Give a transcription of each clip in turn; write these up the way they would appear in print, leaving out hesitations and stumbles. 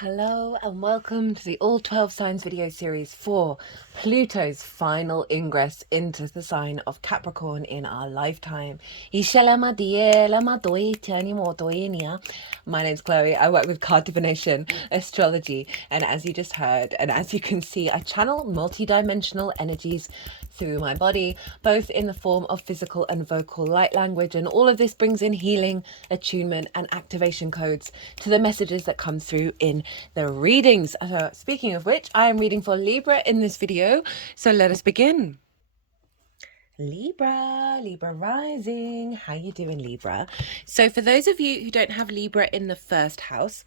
Hello and welcome to the All 12 Signs video series for Pluto's final ingress into the sign of Capricorn in our lifetime. My name's Chloe. I work with card divination, astrology, and as you just heard, and as you can see, I channel multi-dimensional energies through my body, both in the form of physical and vocal light language, and all of this brings in healing, attunement, and activation codes to the messages that come through in the readings. Speaking of which, I am reading for Libra in this video, so let us begin. Libra rising. How you doing, Libra? So for those of you who don't have Libra in the first house,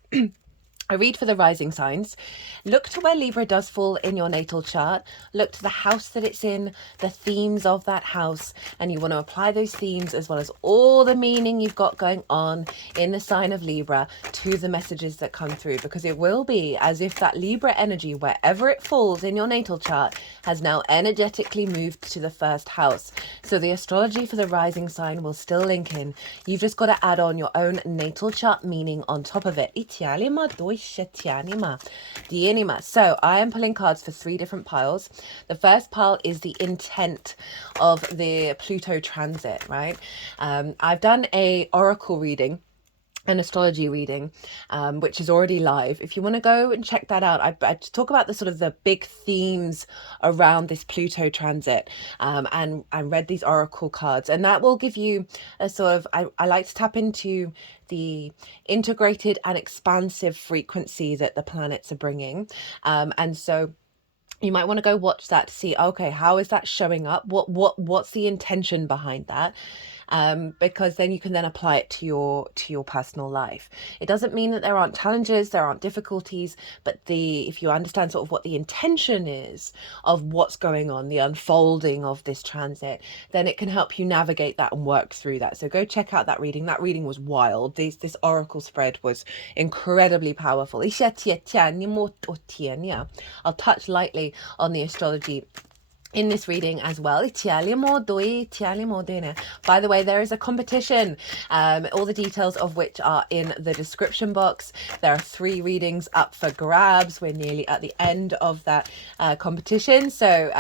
I read for the rising signs. Look to where Libra does fall in your natal chart. Look to the house that it's in, the themes of that house, and you want to apply those themes as well as all the meaning you've got going on in the sign of Libra to the messages that come through, because it will be as if that Libra energy, wherever it falls in your natal chart, has now energetically moved to the first house. So the astrology for the rising sign will still link in. You've just got to add on your own natal chart meaning on top of it. So I am pulling cards for 3 different piles. The first pile is the intent of the Pluto transit, right? I've done a oracle reading, an astrology reading, which is already live. If you want to go and check that out, I talk about the sort of the big themes around this Pluto transit, and read these oracle cards, and that will give you a sort of, I like to tap into the integrated and expansive frequency that the planets are bringing, and so you might want to go watch that to see, okay, how is that showing up? What's the intention behind that? Because then you can then apply it to your personal life. It doesn't mean that there aren't challenges, there aren't difficulties, but if you understand sort of what the intention is of what's going on, the unfolding of this transit, then it can help you navigate that and work through that. So go check out that reading. That reading was wild. This oracle spread was incredibly powerful. I'll touch lightly on the astrology in this reading as well. By the way, there is a competition, all the details of which are in the description box. There are 3 readings up for grabs. We're nearly at the end of that competition, so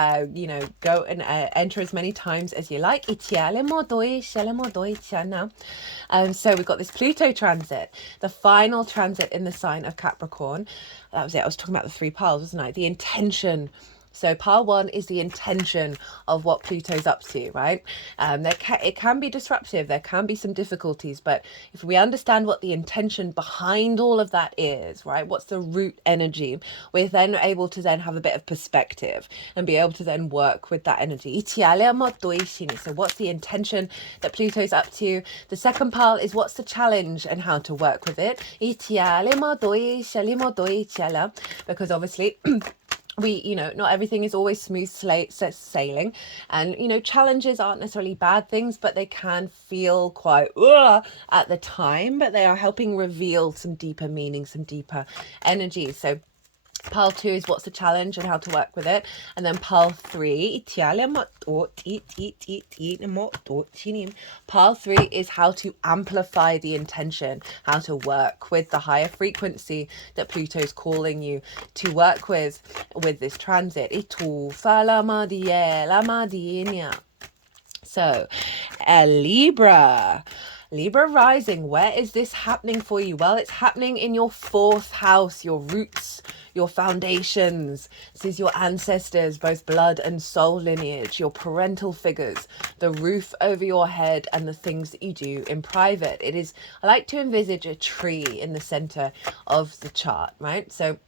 go and enter as many times as you like. So we've got this Pluto transit, the final transit in the sign of Capricorn. That was it. I was talking about the 3 piles, wasn't I? The intention. So pile 1 is the intention of what Pluto's up to, right? It can be disruptive. There can be some difficulties, but if we understand what the intention behind all of that is, right? What's the root energy? We're then able to then have a bit of perspective and be able to then work with that energy. So what's the intention that Pluto's up to? The second pile is what's the challenge and how to work with it. Because obviously not everything is always smooth sailing, and challenges aren't necessarily bad things, but they can feel quite at the time, but they are helping reveal some deeper meaning, some deeper energy. So pile 2 is what's the challenge and how to work with it. And then pile 3, pile 3 is how to amplify the intention, how to work with the higher frequency that Pluto's calling you to work with this transit. So, Libra rising, where is this happening for you? Well, it's happening in your 4th house, your roots, your foundations. This is your ancestors, both blood and soul lineage, your parental figures, the roof over your head, and the things that you do in private. I like to envisage a tree in the center of the chart, right? So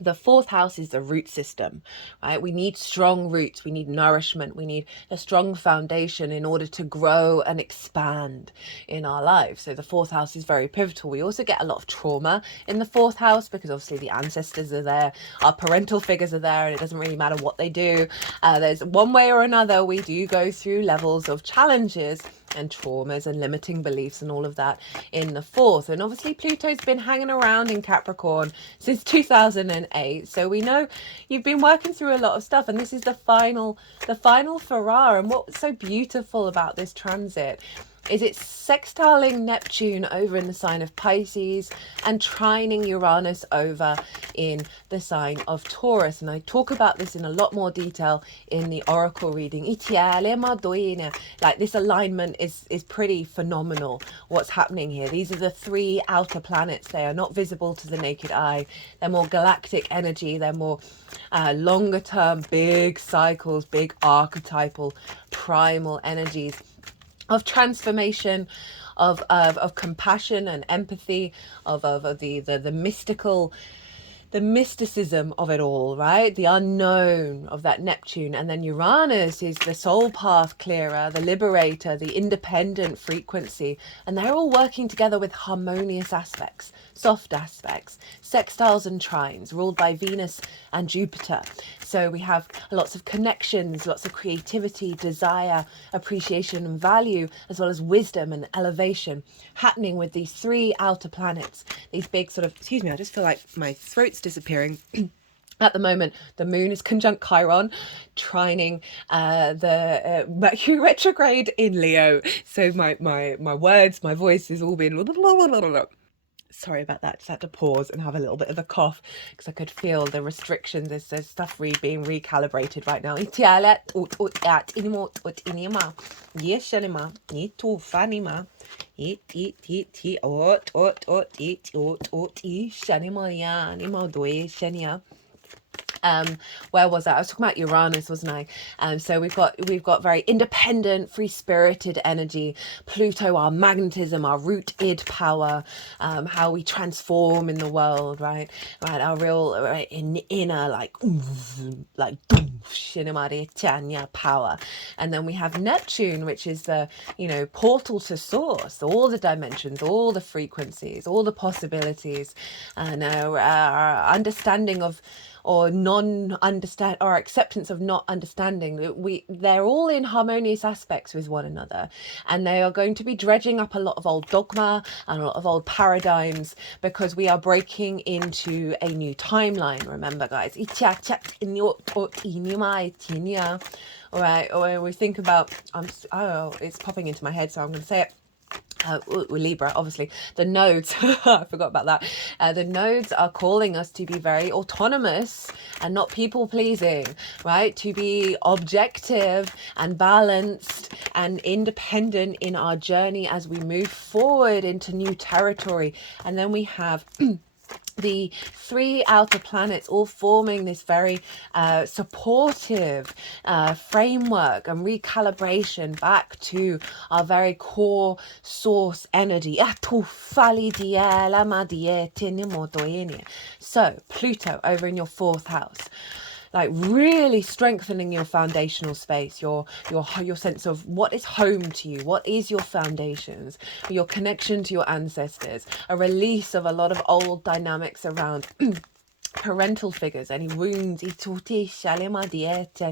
the 4th house is the root system, right? We need strong roots. We need nourishment. We need a strong foundation in order to grow and expand in our lives. So the 4th house is very pivotal. We also get a lot of trauma in the 4th house because obviously the ancestors are there, our parental figures are there, and it doesn't really matter what they do. There's one way or another, we do go through levels of challenges and traumas and limiting beliefs and all of that in the 4th. And obviously Pluto's been hanging around in Capricorn since 2008, so we know you've been working through a lot of stuff, and this is the final farrar. And what's so beautiful about this transit is it's sextiling Neptune over in the sign of Pisces and trining Uranus over in the sign of Taurus. And I talk about this in a lot more detail in the oracle reading. Like, this alignment is pretty phenomenal, what's happening here. These are the three outer planets. They are not visible to the naked eye. They're more galactic energy. They're more longer term, big cycles, big archetypal, primal energies of transformation, of compassion and empathy, of the mystical, the mysticism of it all, right? The unknown of that Neptune. And then Uranus is the soul path clearer, the liberator, the independent frequency. And they're all working together with harmonious aspects, soft aspects, sextiles and trines, ruled by Venus and Jupiter. So we have lots of connections, lots of creativity, desire, appreciation and value, as well as wisdom and elevation happening with these three outer planets. These big sort of, excuse me, I just feel like my throat's disappearing. At the moment, the moon is conjunct Chiron, trining the Mercury retrograde in Leo. So my words, my voice is all being... Sorry about that. Just had to pause and have a little bit of a cough because I could feel the restrictions. There's stuff being recalibrated right now. Where was I was talking about Uranus, wasn't I? So we've got very independent, free-spirited energy. Pluto, our magnetism, our rooted power, how we transform in the world, right? Our real inner power. And then we have Neptune, which is the portal to source, all the dimensions, all the frequencies, all the possibilities, and our understanding of, or non-understand, or acceptance of not understanding. They're all in harmonious aspects with one another, and they are going to be dredging up a lot of old dogma and a lot of old paradigms, because we are breaking into a new timeline. Remember, guys, all right, or when we think about, it's popping into my head, so I'm going to say it. Libra, obviously, the nodes, I forgot about that. The nodes are calling us to be very autonomous and not people pleasing, right? To be objective and balanced and independent in our journey as we move forward into new territory. And then we have the three outer planets all forming this very supportive framework and recalibration back to our very core source energy. So Pluto over in your fourth house, like really strengthening your foundational space, your sense of what is home to you, what is your foundations, your connection to your ancestors, a release of a lot of old dynamics around parental figures, any wounds. Sorry,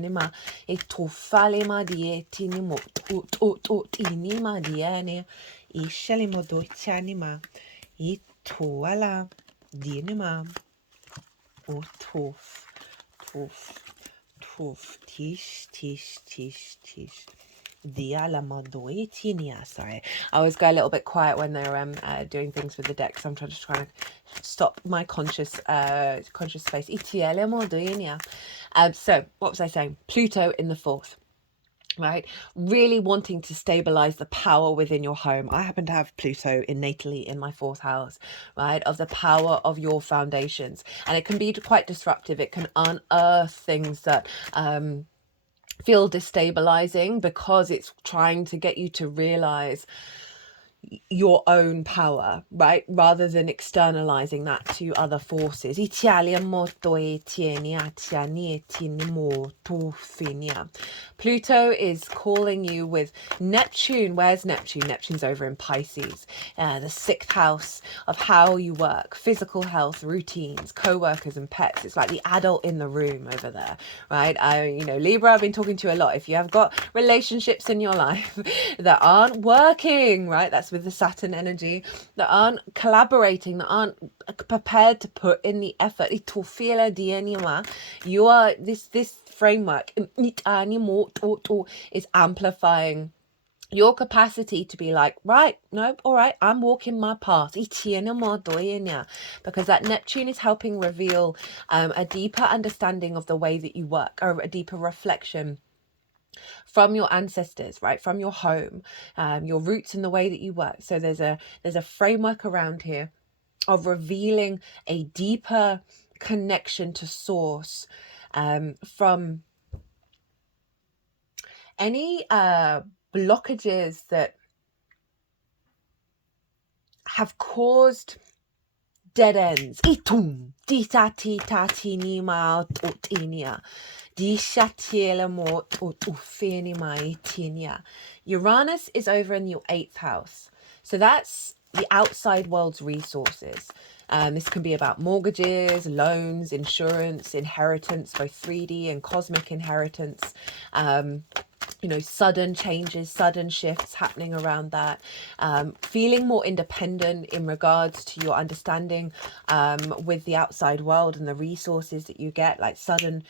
I always go a little bit quiet when they're doing things with the deck, so I'm trying to stop my conscious space. So what was I saying? Pluto in the fourth, right? Really wanting to stabilize the power within your home. I happen to have Pluto innately in my fourth house, right? Of the power of your foundations. And it can be quite disruptive. It can unearth things that feel destabilizing, because it's trying to get you to realize your own power, right? Rather than externalizing that to other forces. Pluto is calling you with Neptune. Where's Neptune? Neptune's over in Pisces, the sixth house of how you work, physical health, routines, co-workers and pets. It's like the adult in the room over there, right? Libra, I've been talking to you a lot. If you have got relationships in your life that aren't working, right? That's with the Saturn energy, that aren't collaborating, that aren't prepared to put in the effort. You are this framework is amplifying your capacity to be like, right, no, all right, I'm walking my path. Because that Neptune is helping reveal a deeper understanding of the way that you work, or a deeper reflection from your ancestors, right, from your home, your roots and the way that you work. So there's a framework around here of revealing a deeper connection to source, from any blockages that have caused dead ends. Itum tita tita tinima totinia. Uranus is over in your 8th house. So that's the outside world's resources. This can be about mortgages, loans, insurance, inheritance, both 3D and cosmic inheritance. Sudden changes, sudden shifts happening around that. Feeling more independent in regards to your understanding with the outside world and the resources that you get, like sudden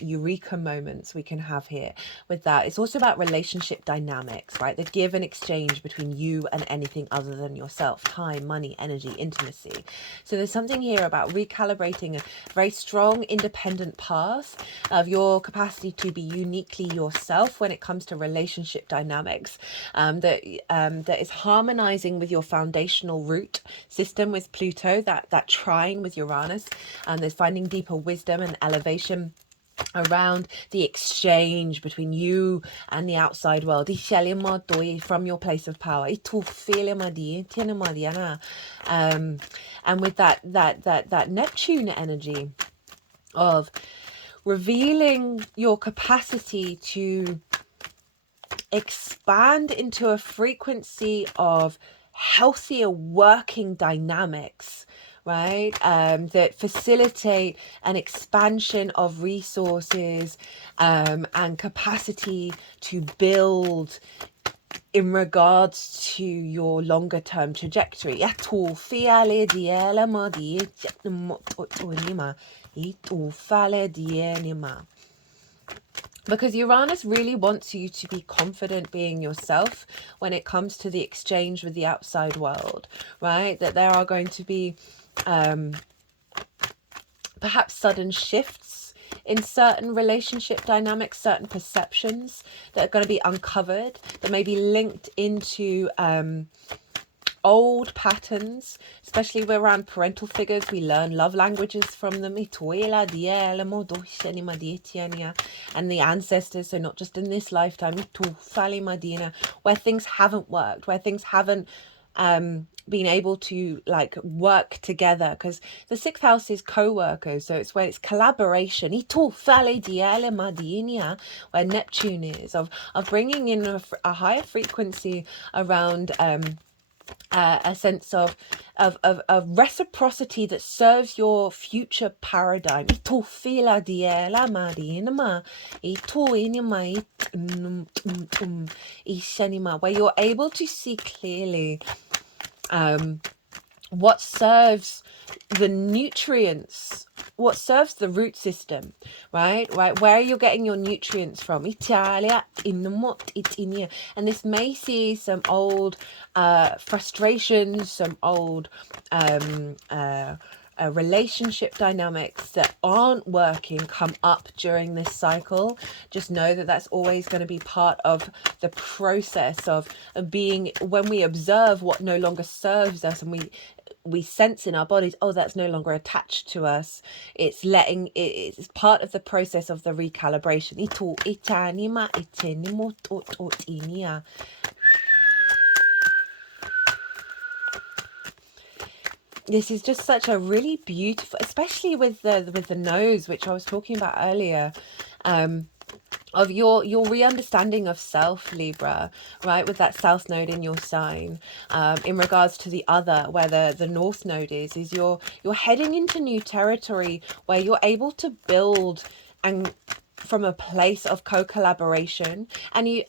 eureka moments we can have here with that. It's also about relationship dynamics, right? The give and exchange between you and anything other than yourself: time, money, energy, intimacy. So there's something here about recalibrating a very strong independent path of your capacity to be uniquely yourself when it comes to relationship dynamics, that is harmonizing with your foundational root system with Pluto, that trine with Uranus, and there's finding deeper wisdom and elevation around the exchange between you and the outside world from your place of power. And with that Neptune energy of revealing your capacity to expand into a frequency of healthier working dynamics, right? That facilitate an expansion of resources, and capacity to build in regards to your longer term trajectory. Because Uranus really wants you to be confident being yourself when it comes to the exchange with the outside world, right? That there are going to be perhaps sudden shifts in certain relationship dynamics, certain perceptions that are going to be uncovered, that may be linked into old patterns, especially around parental figures. We learn love languages from them, and the ancestors. So not just in this lifetime, where things haven't worked, where things haven't being able to like work together, because the 6th house is co-workers, so it's where it's collaboration, where Neptune is, of bringing in a higher frequency around a sense of reciprocity that serves your future paradigm, where you're able to see clearly what serves the nutrients, what serves the root system, right? Where you're getting your nutrients from. And this may see some old frustrations, some old relationship dynamics that aren't working come up during this cycle. Just know that that's always going to be part of the process of being, when we observe what no longer serves us, and we sense in our bodies, oh, that's no longer attached to us. It's part of the process of the recalibration. This is just such a really beautiful, especially with the nose, which I was talking about earlier, of your re-understanding of self, Libra, right? With that South Node in your sign, in regards to the other, where the North Node is you're heading into new territory where you're able to build and from a place of co-collaboration and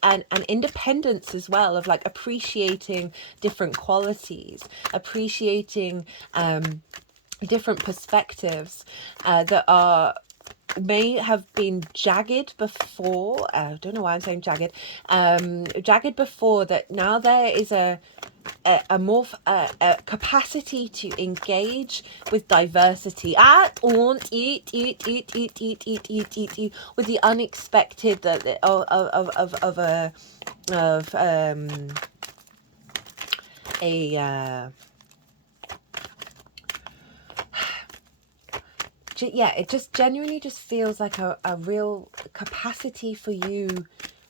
independence as well, of like appreciating different qualities, appreciating different perspectives that are may have been jagged before. I don't know why I'm saying jagged. Jagged before, that now there is a more capacity to engage with diversity with the unexpected of yeah, it just genuinely just feels like a real capacity for you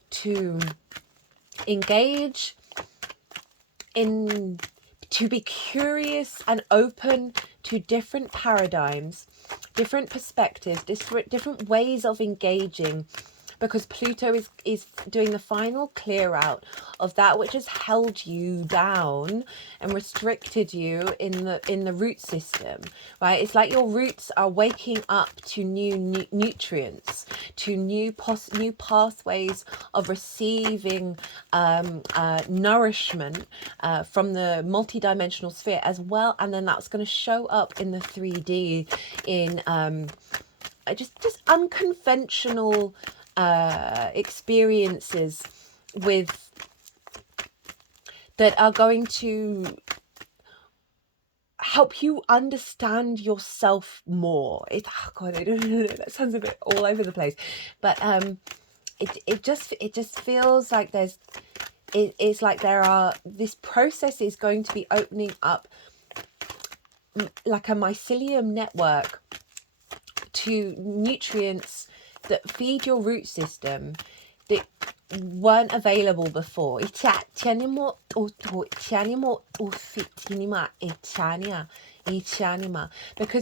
to engage in, to be curious and open to different paradigms, different perspectives, different ways of engaging, because Pluto is doing the final clear out of that which has held you down and restricted you in the root system, right? It's like your roots are waking up to new nutrients, to new pathways of receiving nourishment from the multidimensional sphere as well, and then that's going to show up in the 3D in just unconventional experiences with that are going to help you understand yourself more. Oh God, I don't know, that sounds a bit all over the place, but it just feels like it's like this process is going to be opening up like a mycelium network to nutrients that feed your root system that weren't available before. Because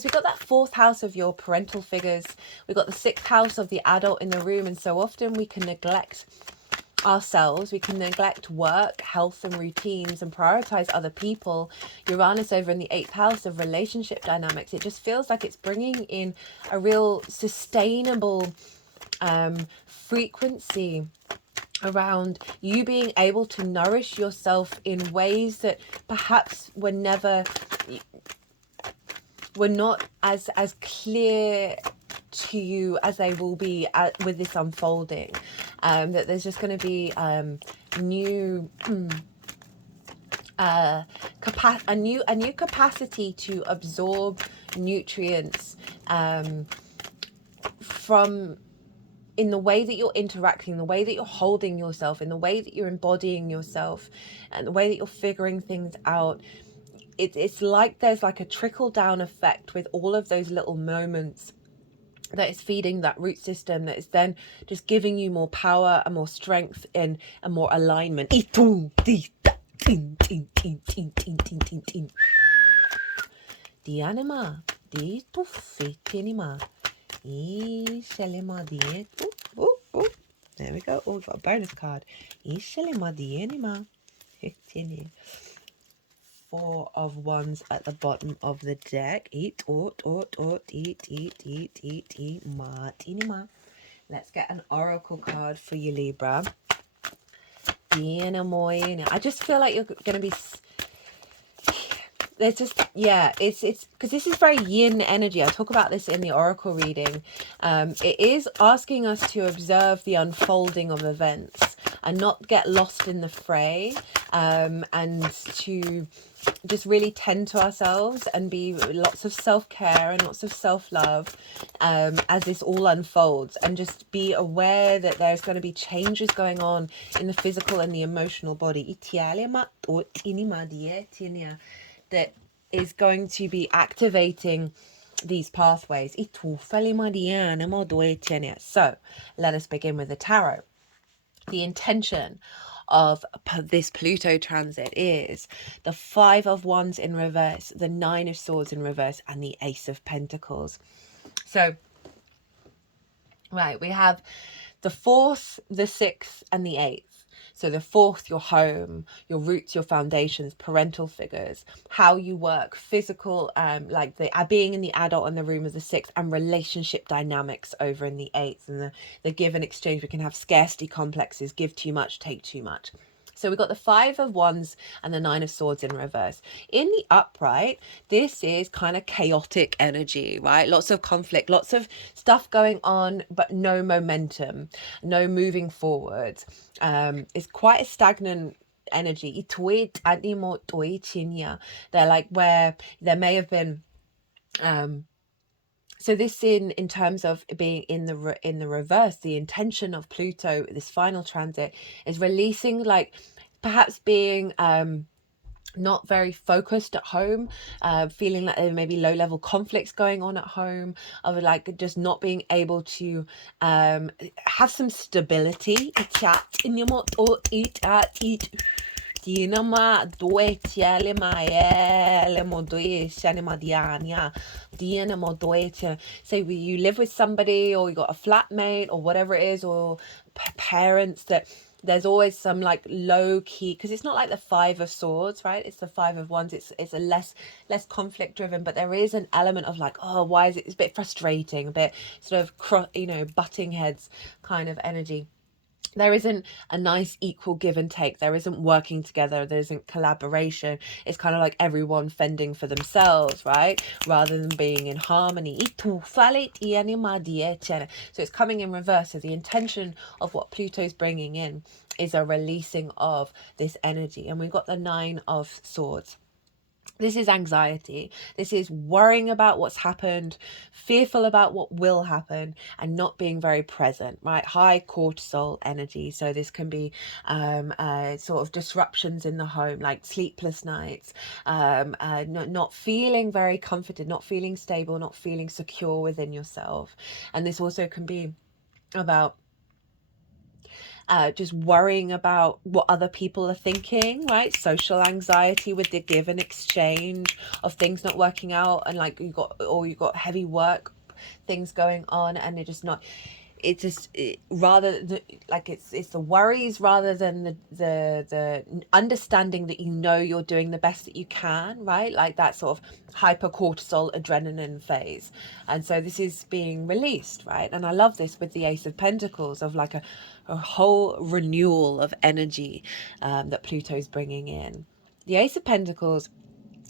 we got that fourth house of your parental figures, we got the sixth house of the adult in the room, and so often we can neglect ourselves, we can neglect work, health and routines, and prioritize other people. Uranus over in the 8th house of relationship dynamics, it just feels like it's bringing in a real sustainable frequency around you being able to nourish yourself in ways that perhaps were not as clear to you as they will be with this unfolding. That there's just going to be new a new capacity to absorb nutrients from, in the way that you're interacting, the way that you're holding yourself, in the way that you're embodying yourself, and the way that you're figuring things out. It's like there's like a trickle down effect with all of those little moments that is feeding that root system, that is then just giving you more power and more strength and more alignment. The anima, the tuffitinima. There we go. Oh, we've got a bonus card. 4 of wands at the bottom of the deck. Let's get an oracle card for you, Libra. I just feel like you're going to be... There's just, yeah, it's because this is very yin energy. I talk about this in the oracle reading. It is asking us to observe the unfolding of events and not get lost in the fray, and to just really tend to ourselves and be lots of self-care and lots of self-love as this all unfolds, and just be aware that there's going to be changes going on in the physical and the emotional body that is going to be activating these pathways. So let us begin with the tarot. The intention of this Pluto transit is the 5 of wands in reverse, the 9 of swords in reverse, and the Ace of Pentacles. So, right, we have the 4th, the 6th, and the 8th. So the 4th, your home, your roots, your foundations, parental figures, how you work, physical, like the being in the adult in the room of the 6th, and relationship dynamics over in the 8th, and the give and exchange. We can have scarcity complexes, give too much, take too much. So we've got the 5 of Wands and the 9 of Swords in reverse. In the upright, this is kind of chaotic energy, right? Lots of conflict, lots of stuff going on, but no momentum, no moving forward. It's quite a stagnant energy. They're like where there may have been so this in terms of being in the reverse, the intention of Pluto, this final transit, is releasing, like perhaps being not very focused at home, feeling like there may be low level conflicts going on at home, of like just not being able to have some stability. Dinama duetia le mae le moduetia ne madiania diana moduetia. So you live with somebody, or you got a flatmate, or whatever it is, or parents, that there's always some like low key, because it's not like the 5 of Swords, right? It's the 5 of Wands. It's a less conflict driven, but there is an element of like, oh, why is it? It's a bit frustrating, a bit sort of butting heads kind of energy. There isn't a nice equal give and take. There isn't working together. There isn't collaboration. It's kind of like everyone fending for themselves, right? Rather than being in harmony. So it's coming in reverse. So the intention of what Pluto's bringing in is a releasing of this energy. And we've got the 9 of Swords. This is anxiety. This is worrying about what's happened, fearful about what will happen, and not being very present, right? High cortisol energy. So this can be sort of disruptions in the home, like sleepless nights, not feeling very comforted, not feeling stable, not feeling secure within yourself. And this also can be about just worrying about what other people are thinking, right? Social anxiety with the give and exchange of things not working out, and like you got heavy work things going on, and it's just not. It's the worries rather than the understanding that you're doing the best that you can, right? Like that sort of hyper cortisol adrenaline phase. And so this is being released, right? And I love this with the Ace of Pentacles, of like a whole renewal of energy that Pluto's bringing in. The Ace of Pentacles,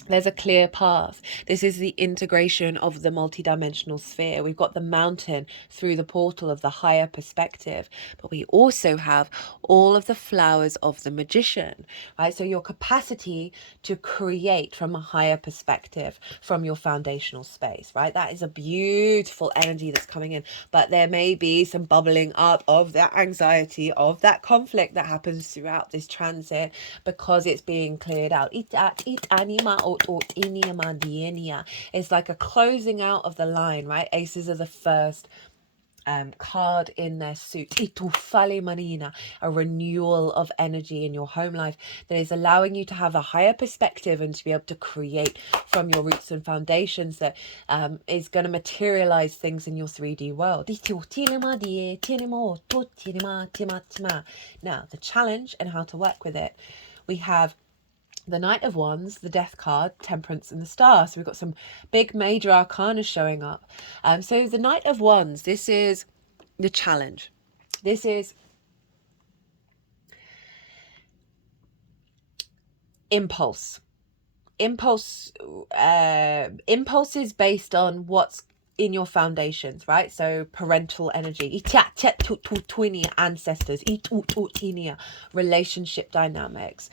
there's a clear path. This is the integration of the multidimensional sphere. We've got the mountain through the portal of the higher perspective, but we also have all of the flowers of the magician, right? So your capacity to create from a higher perspective from your foundational space, right? That is a beautiful energy that's coming in, but there may be some bubbling up of that anxiety, of that conflict that happens throughout this transit, because it's being cleared out. It's like a closing out of the line, right? Aces are the first card in their suit. A renewal of energy in your home life that is allowing you to have a higher perspective and to be able to create from your roots and foundations that is going to materialize things in your 3D world. Now, the challenge and how to work with it. We have the Knight of Wands, the Death card, Temperance, and the Star. So we've got some big major arcana showing up. So the Knight of Wands, this is the challenge. This is impulse. Impulse is based on what's in your foundations, right? So parental energy, ancestors, relationship dynamics,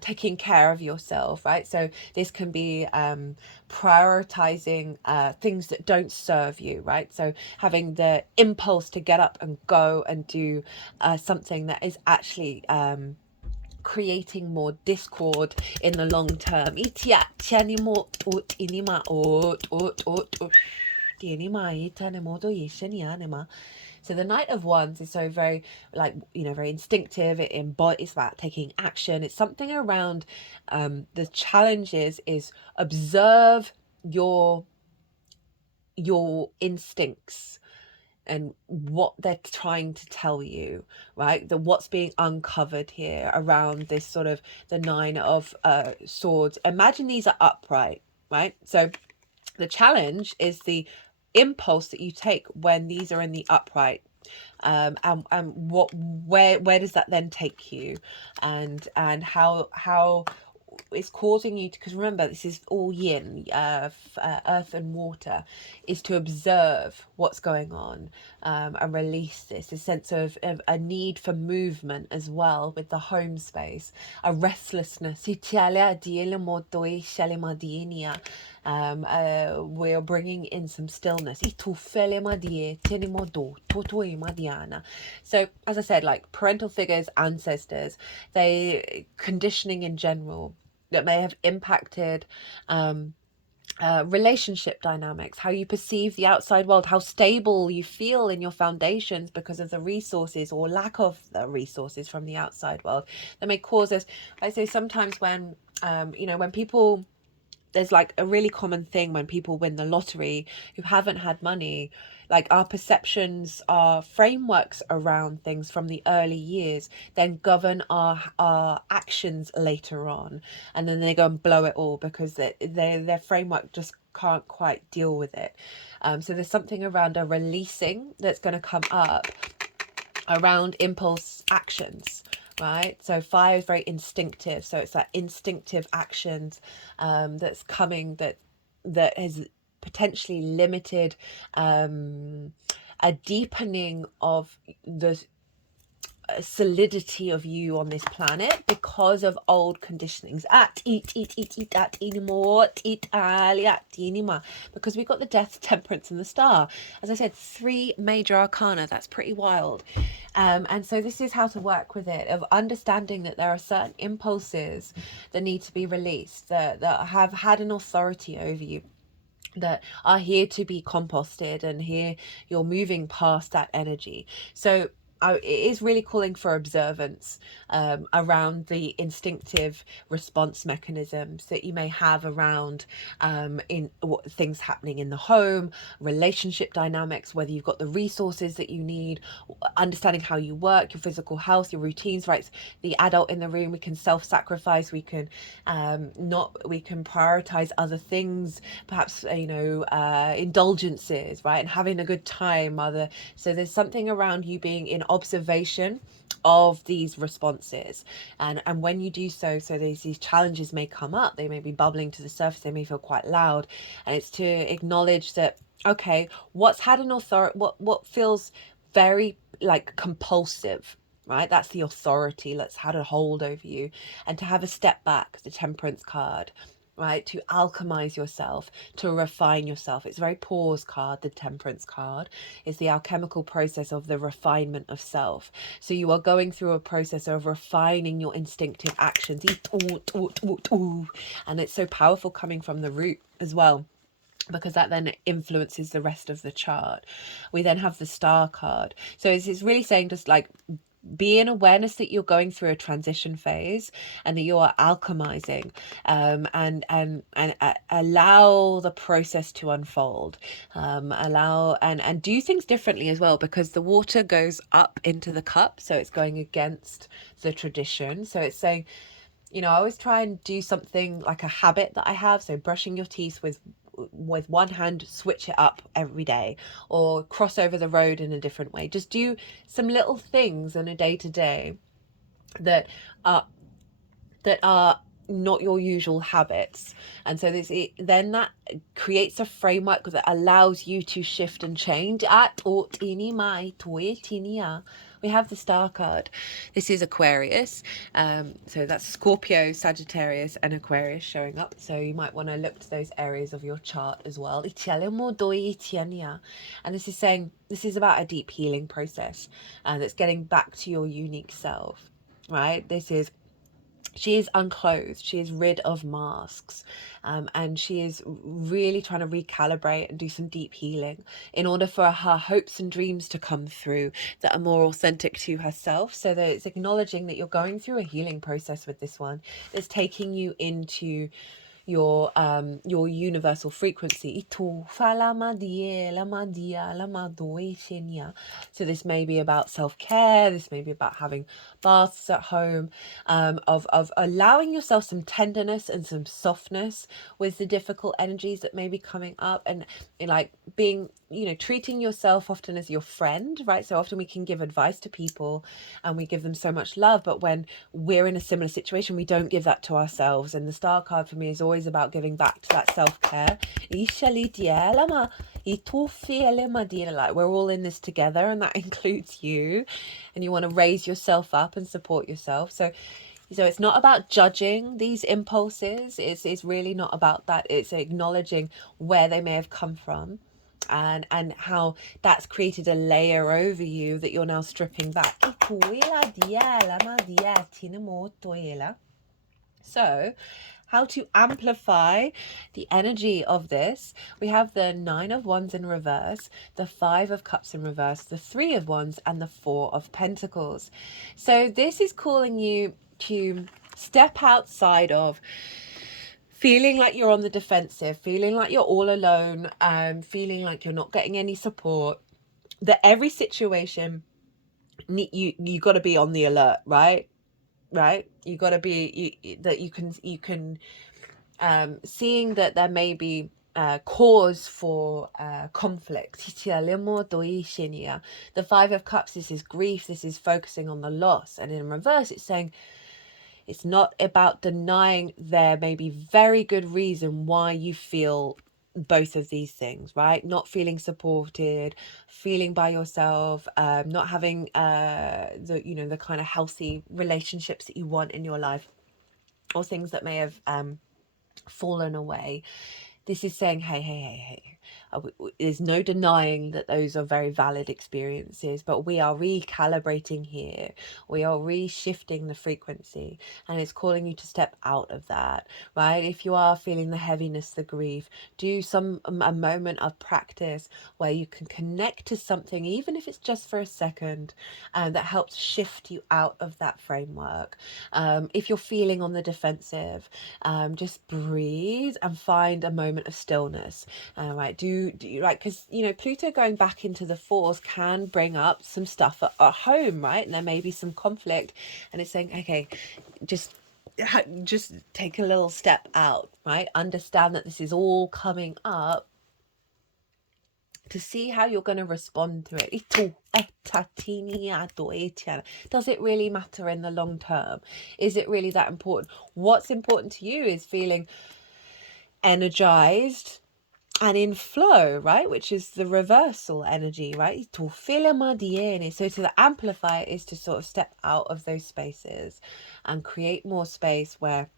taking care of yourself, right? So this can be prioritizing things that don't serve you, right? So having the impulse to get up and go and do something that is actually creating more discord in the long term. So the Knight of Wands is so very, like, very instinctive. It's about taking action. It's something around the challenges is observe your instincts and what they're trying to tell you, right? What's being uncovered here around this sort of the 9 of Swords. Imagine these are upright, right? So the challenge is the impulse that you take when these are in the upright And where does that then take you, and how it's causing you to, because remember, this is all yin, earth and water, is to observe what's going on, and release this, a sense of a need for movement as well with the home space, a restlessness. We're bringing in some stillness. So as I said, like parental figures, ancestors, they conditioning in general that may have impacted relationship dynamics, how you perceive the outside world, how stable you feel in your foundations because of the resources or lack of the resources from the outside world, that may cause us. I say sometimes when when people, there's like a really common thing when people win the lottery who haven't had money, like our perceptions, our frameworks around things from the early years then govern our actions later on, and then they go and blow it all because their framework just can't quite deal with it. So there's something around a releasing that's going to come up around impulse actions, right? So fire is very instinctive, so it's that instinctive actions that's coming, that has potentially limited a deepening of the solidity of you on this planet because of old conditionings. Because we've got the death, temperance, and the star. As I said, 3 major arcana. That's pretty wild. And so this is how to work with it, of understanding that there are certain impulses that need to be released, that have had an authority over you, that are here to be composted, and here you're moving past that energy. So it is really calling for observance around the instinctive response mechanisms that you may have around in things happening in the home, relationship dynamics, whether you've got the resources that you need, understanding how you work, your physical health, your routines, right? The adult in the room, we can self-sacrifice, we can we can prioritize other things, perhaps indulgences, right, and having a good time. So there's something around you being in observation of these responses, and when you do so these challenges may come up, they may be bubbling to the surface, they may feel quite loud, and it's to acknowledge that, okay, what's had an authority, what feels very like compulsive, right? That's the authority that's had a hold over you, and to have a step back, the temperance card, right, to alchemize yourself, to refine yourself. It's a very pause card. The temperance card is the alchemical process of the refinement of self. So you are going through a process of refining your instinctive actions, and it's so powerful coming from the root as well, because that then influences the rest of the chart. We then have the star card. So it's really saying, just like, be in awareness that you're going through a transition phase, and that you are alchemizing, and allow the process to unfold, allow and do things differently as well, because the water goes up into the cup, so it's going against the tradition. So it's saying, I always try and do something like a habit that I have. So brushing your teeth with one hand, switch it up every day, or cross over the road in a different way. Just do some little things in a day-to-day that are not your usual habits. And so then that creates a framework that allows you to shift and change. We have the star card. This is Aquarius. So that's Scorpio, Sagittarius, and Aquarius showing up. So you might want to look to those areas of your chart as well. And this is saying, this is about a deep healing process, and that's getting back to your unique self, right? She is unclothed, she is rid of masks, and she is really trying to recalibrate and do some deep healing in order for her hopes and dreams to come through that are more authentic to herself. So that it's acknowledging that you're going through a healing process with this one. It's taking you into your universal frequency. So this may be about self-care, this may be about having baths at home, of allowing yourself some tenderness and some softness with the difficult energies that may be coming up, and like being, treating yourself often as your friend, right? So often we can give advice to people and we give them so much love, but when we're in a similar situation, we don't give that to ourselves. And the star card for me is always about giving back to that self-care. Like, we're all in this together, and that includes you, and you want to raise yourself up and support yourself. So it's not about judging these impulses. It's really not about that. It's acknowledging where they may have come from, and how that's created a layer over you that you're now stripping back. So how to amplify the energy of this? We have the 9 of Wands in reverse, the 5 of Cups in reverse, the 3 of Wands, and the 4 of Pentacles. So this is calling you to step outside of feeling like you're on the defensive, feeling like you're all alone, feeling like you're not getting any support. That every situation, you got to be on the alert, right? You got to be that you can seeing that there may be cause for conflict. The 5 of Cups, this is grief, this is focusing on the loss, and in reverse it's saying it's not about denying there may be very good reason why you feel both of these things, right? Not feeling supported, feeling by yourself, not having the kind of healthy relationships that you want in your life, or things that may have fallen away. This is saying, hey, there's no denying that those are very valid experiences, but we are recalibrating here. We are reshifting the frequency, and it's calling you to step out of that, right? If you are feeling the heaviness, the grief, do a moment of practice where you can connect to something, even if it's just for a second, that helps shift you out of that framework. If you're feeling on the defensive, just breathe and find a moment of stillness, right? Do you like, because Pluto going back into the 4s can bring up some stuff at home, right? And there may be some conflict, and it's saying, okay, just take a little step out, right? Understand that this is all coming up to see how you're going to respond to it. Does it really matter in the long term? Is it really that important? What's important to you is feeling energized and in flow, right? Which is the reversal energy, right? So to amplify it is to sort of step out of those spaces and create more space where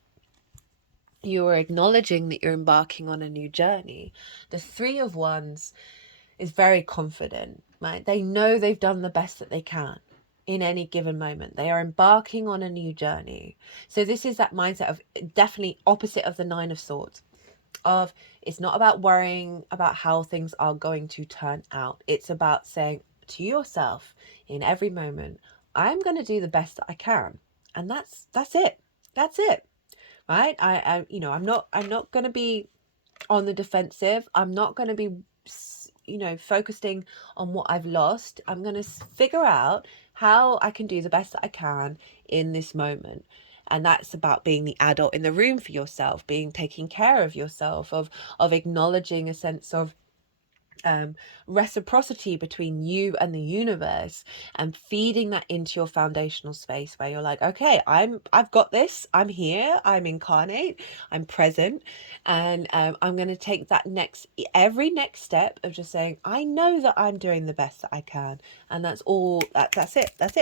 you are acknowledging that you're embarking on a new journey. The 3 of Wands is very confident, right? They know they've done the best that they can in any given moment. They are embarking on a new journey. So this is that mindset of definitely opposite of the 9 of Swords. Of it's not about worrying about how things are going to turn out. It's about saying to yourself in every moment, I'm going to do the best that I can, and that's it, right? I'm not going to be on the defensive. I'm not going to be focusing on what I've lost. I'm going to figure out how I can do the best that I can in this moment. And that's about being the adult in the room for yourself, taking care of yourself, of acknowledging a sense of reciprocity between you and the universe, and feeding that into your foundational space where you're like, okay, I've got this, I'm here, I'm incarnate, I'm present, and I'm going to take that every next step of just saying, I know that I'm doing the best that I can, and that's all. That's it. But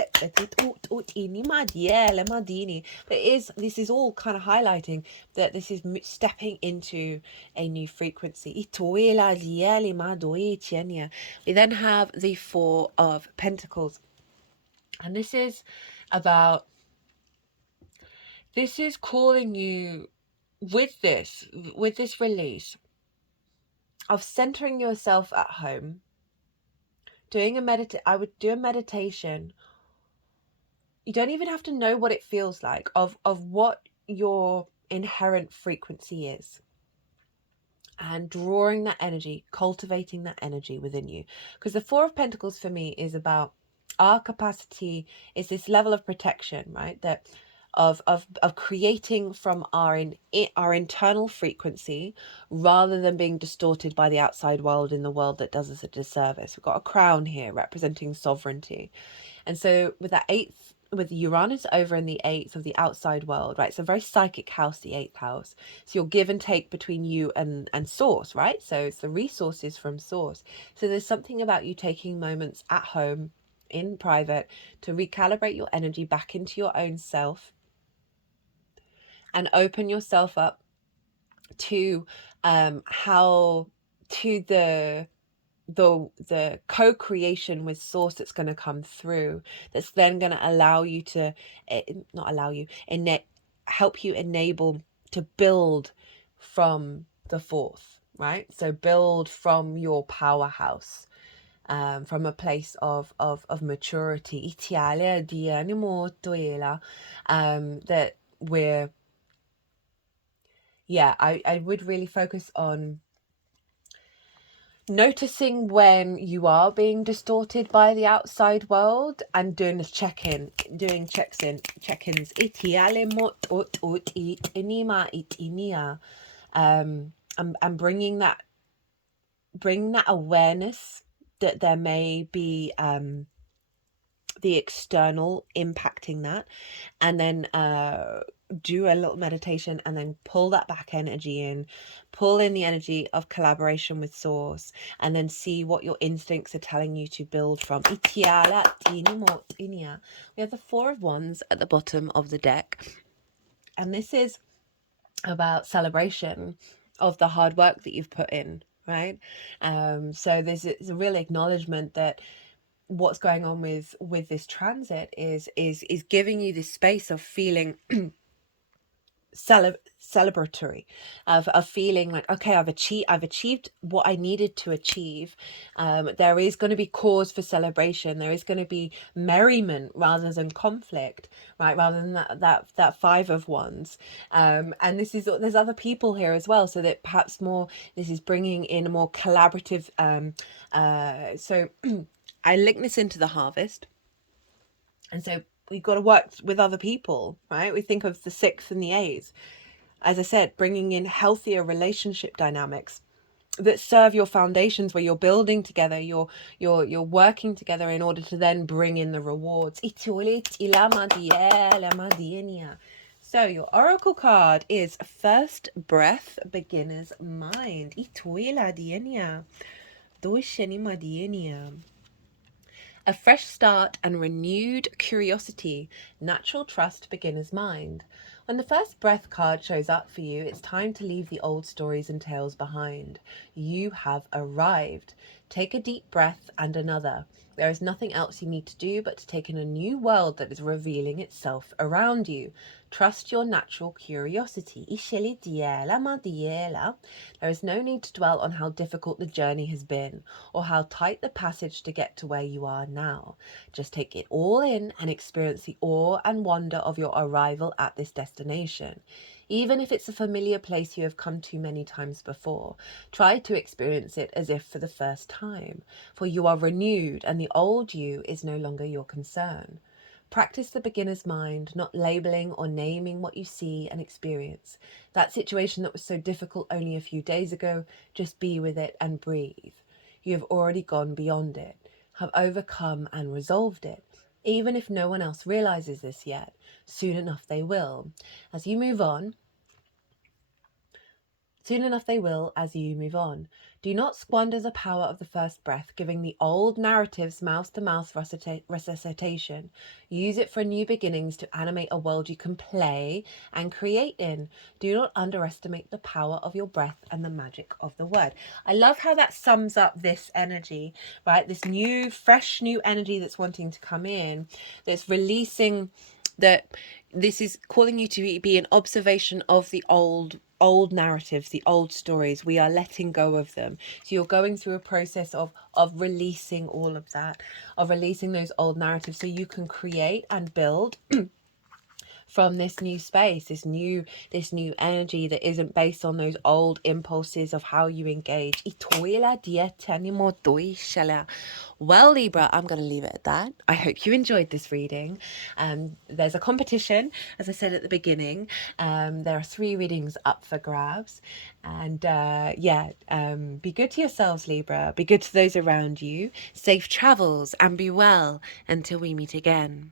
this is all kind of highlighting that this is stepping into a new frequency. We then have the 4 of Pentacles, and this is calling you with this release of centering yourself at home, doing I would do a meditation. You don't even have to know what it feels like, of what your inherent frequency is, and drawing that energy, cultivating that energy within you. Because the Four of Pentacles for me is about our capacity, is this level of protection, right? That of creating from our internal frequency, rather than being distorted by the outside world, in the world that does us a disservice. We've got a crown here representing sovereignty. And so with that eighth, with Uranus over in the eighth of the outside world, right? It's a very psychic house, the eighth house. So you'll give and take between you and source, right? So it's the resources from source. So there's something about you taking moments at home, in private, to recalibrate your energy back into your own self and open yourself up to how to the co-creation with source that's going to come through, that's then going to allow you to not allow you, help you enable to build from the fourth, right? So build from your powerhouse, from a place of maturity, that we're, yeah, I would really focus on noticing when you are being distorted by the outside world and doing this doing check-ins, and bringing that awareness that there may be the external impacting that, and then do a little meditation and then pull that back energy in, pull in the energy of collaboration with source, and then see what your instincts are telling you to build from. We have the Four of Wands at the bottom of the deck, and this is about celebration of the hard work that you've put in, right? So there's a real acknowledgement that what's going on with this transit is giving you this space of feeling celebratory, of feeling like, okay, I've achieved what I needed to achieve. There is going to be cause for celebration. There is going to be merriment rather than conflict, right? Rather than that Five of Wands. And there's other people here as well, so that perhaps more, this is bringing in a more collaborative, so I link this into the harvest. And so we've got to work with other people, right? We think of the sixth and the eighth, as I said, bringing in healthier relationship dynamics that serve your foundations, where you're building together, you're working together in order to then bring in the rewards. So your oracle card is First Breath, Beginner's Mind. A fresh start and renewed curiosity, natural trust, beginner's mind. When the First Breath card shows up for you, it's time to leave the old stories and tales behind. You have arrived. Take a deep breath and another. There is nothing else you need to do but to take in a new world that is revealing itself around you. Trust your natural curiosity. There is no need to dwell on how difficult the journey has been, or how tight the passage to get to where you are now. Just take it all in and experience the awe and wonder of your arrival at this destination. Even if it's a familiar place you have come to many times before, try to experience it as if for the first time, for you are renewed and the old you is no longer your concern. Practice the beginner's mind, not labeling or naming what you see and experience. That situation that was so difficult only a few days ago, just be with it and breathe. You have already gone beyond it, have overcome and resolved it. Even if no one else realizes this yet, soon enough they will. As you move on, Soon enough they will as you move on. Do not squander the power of the first breath, giving the old narratives mouth-to-mouth resuscitation. Use it for new beginnings to animate a world you can play and create in. Do not underestimate the power of your breath and the magic of the word. I love how that sums up this energy, right? This new, fresh, new energy that's wanting to come in, that's releasing, that this is calling you to be an observation of the old narratives, the old stories. We are letting go of them. So you're going through a process of releasing all of that, of releasing those old narratives, so you can create and build from this new space, this new energy that isn't based on those old impulses of how you engage. Well, Libra, I'm going to leave it at that. I hope you enjoyed this reading. There's a competition, as I said at the beginning. There are 3 readings up for grabs. And be good to yourselves, Libra. Be good to those around you. Safe travels and be well until we meet again.